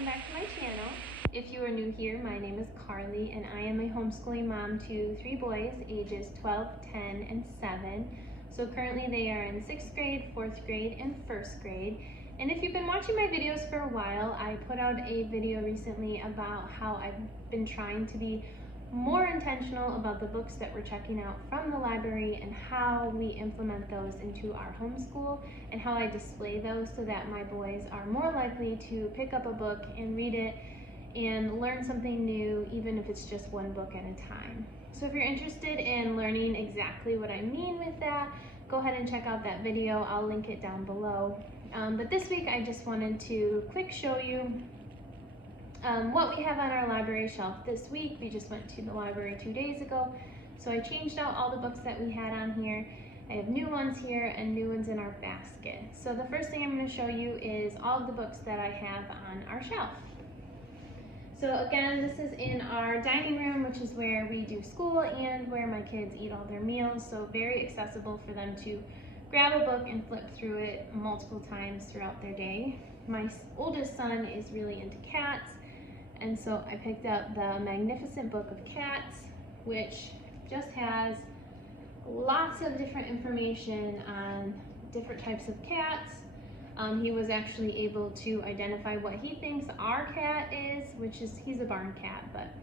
welcome back to my channel. If you are new here, my name is Carly and I am a homeschooling mom to 3 boys ages 12, 10, and 7. So currently they are in 6th grade, 4th grade, and 1st grade. And if you've been watching my videos for a while, I put out a video recently about how I've been trying to be more intentional about the books that we're checking out from the library and how we implement those into our homeschool and how I display those so that my boys are more likely to pick up a book and read it and learn something new, even if it's just one book at a time. So if you're interested in learning exactly what I mean with that, go ahead and check out that video. I'll link it down below. But this week I just wanted to quick show you what we have on our library shelf this week. We just went to the library 2 days ago, so I changed out all the books that we had on here. I have new ones here and new ones in our basket. So the first thing I'm going to show you is all of the books that I have on our shelf. So again, this is in our dining room, which is where we do school and where my kids eat all their meals, so very accessible for them to grab a book and flip through it multiple times throughout their day. My oldest son is really into cats, and so I picked up the Magnificent Book of Cats, which just has lots of different information on different types of cats. He was actually able to identify what he thinks our cat is, which is, he's a barn cat, but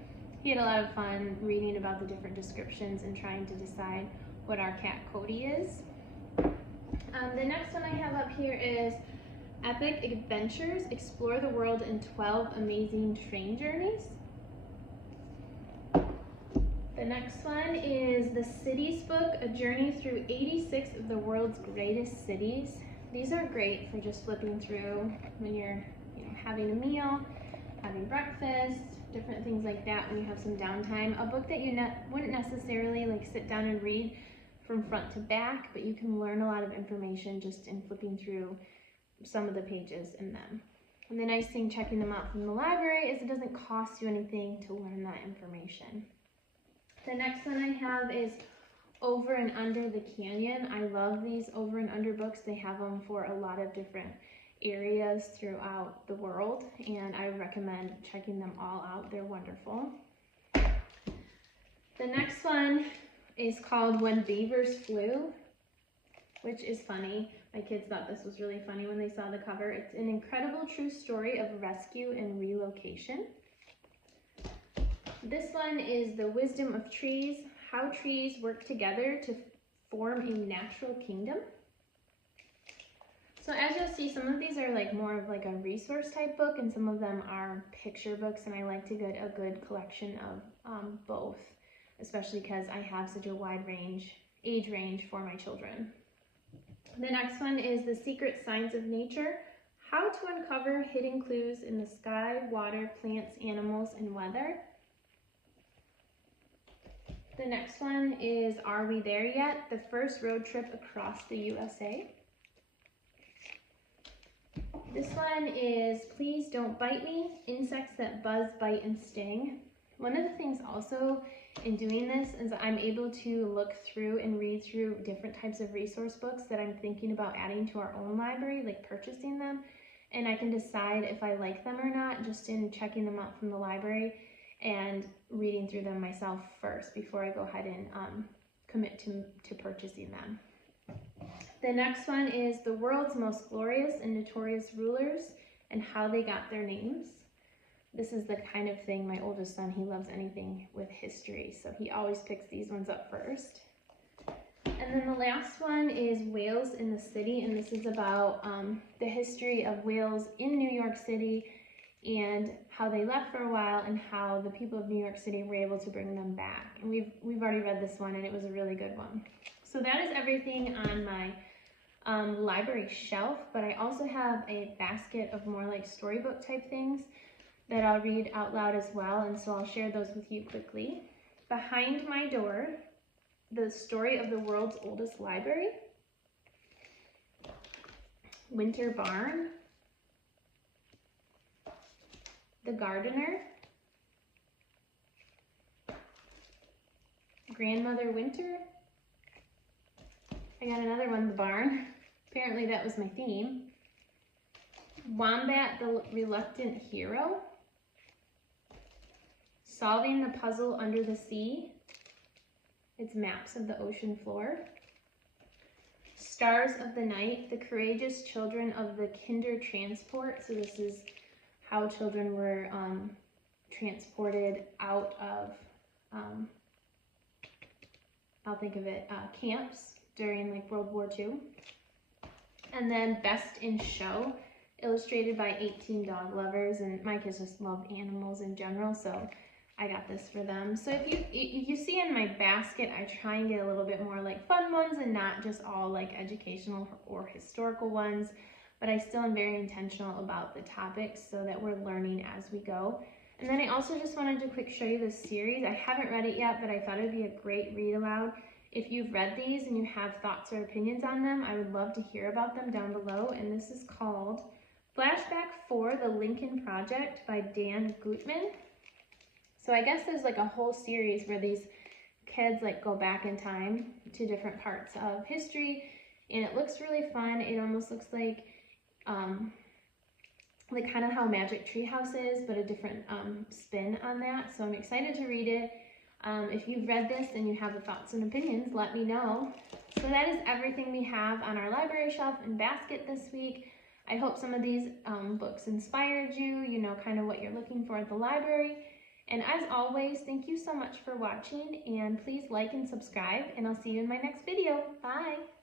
he had a lot of fun reading about the different descriptions and trying to decide what our cat Cody is. The next one I have up here is Epic Adventures, Explore the World in 12 Amazing Train Journeys. The next one is The Cities Book, A Journey Through 86 of the World's Greatest Cities. These are great for just flipping through when you're having a meal, having breakfast, different things like that when you have some downtime. A book that you wouldn't necessarily sit down and read from front to back, but you can learn a lot of information just in flipping through some of the pages in them. And the nice thing checking them out from the library is it doesn't cost you anything to learn that information. The next one I have is Over and Under the Canyon. I love these over and under books. They have them for a lot of different areas throughout the world, and I recommend checking them all out. They're wonderful. The next one is called When Beavers Flew, which is funny. My kids thought this was really funny when they saw the cover. It's an incredible true story of rescue and relocation. This one is The Wisdom of Trees, How Trees Work Together to Form a Natural Kingdom. So as you'll see, some of these are more of a resource type book, and some of them are picture books, and I like to get a good collection of both, especially because I have such a wide age range for my children. The next one is The Secret Signs of Nature, How to Uncover Hidden Clues in the Sky, Water, Plants, Animals, and Weather. The next one is Are We There Yet? The First Road Trip Across the USA. This one is Please Don't Bite Me, Insects That Buzz, Bite, and Sting. One of the things also in doing this is I'm able to look through and read through different types of resource books that I'm thinking about adding to our own library, purchasing them, and I can decide if I like them or not just in checking them out from the library and reading through them myself first before I go ahead and commit to purchasing them. The next one is The World's Most Glorious and Notorious Rulers and How They Got Their Names. This is the kind of thing my oldest son, he loves anything with history, so he always picks these ones up first. And then the last one is Whales in the City, and this is about the history of whales in New York City and how they left for a while and how the people of New York City were able to bring them back. And we've already read this one, and it was a really good one. So that is everything on my library shelf, but I also have a basket of more storybook type things that I'll read out loud as well, and so I'll share those with you quickly. Behind My Door, The Story of the World's Oldest Library. Winter Barn. The Gardener. Grandmother Winter. I got another one, The Barn. Apparently that was my theme. Wombat the Reluctant Hero, Solving the Puzzle Under the Sea. It's maps of the ocean floor. Stars of the Night, The Courageous Children of the Kindertransport. So this is how children were transported out of, I'll think of it, camps during like World War II. And then Best in Show, illustrated by 18 Dog Lovers, and my kids just love animals in general, so I got this for them. So if you see in my basket, I try and get a little bit more like fun ones and not just all like educational or historical ones, but I still am very intentional about the topics so that we're learning as we go. And then I also just wanted to quick show you this series. I haven't read it yet, but I thought it would be a great read aloud. If you've read these and you have thoughts or opinions on them, I would love to hear about them down below. And this is called Flashback 4, The Lincoln Project by Dan Gutman. So I guess there's like a whole series where these kids like go back in time to different parts of history, and it looks really fun. It almost looks like kind of how Magic Treehouse is, but a different spin on that. So I'm excited to read it. If you've read this and you have the thoughts and opinions, let me know. So that is everything we have on our library shelf and basket this week. I hope some of these books inspired you, you know, kind of what you're looking for at the library. And as always, thank you so much for watching, and please like and subscribe, and I'll see you in my next video. Bye!